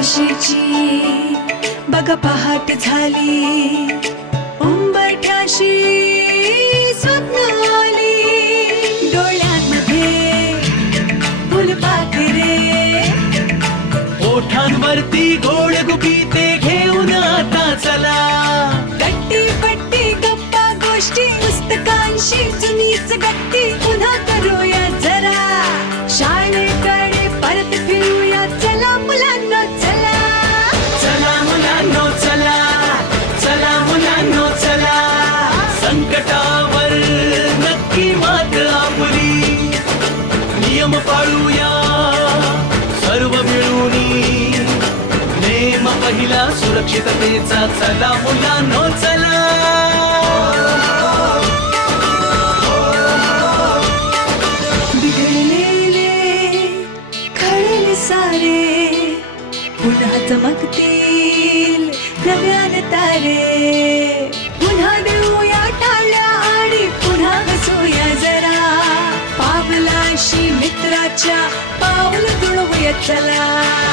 आशेची बघा पहाट झाली, उंबरठ्याशी स्वप्न आली, डोळ्यांमध्ये फुलपाखरे, ओठांवरती गोड गुपिते घेऊन आता चला, गट्टी पट्टी गप्पा गोष्टी पुस्तकांशी जुनीच गट्टी पुन्हा करूया जरा, शाळेकडे परत फिरूया, चला मुलांनो चला, चला मुलांनो चला, चला मुलांनो चला, संकटावर नक्की मात आपली, नियम पाळूया सर्व मिळूनी, नेम पहिला सुरक्षिततेचा, चला मुलांनो चला. बिघडलेले खळेले सारे पुन्हा चमकतील नव्यान तारे, पुन्हा देऊया टाळ्या आणि पुन्हा हसूया जरा, पावलाशी मित्राच्या पावलं जुळवूया चला.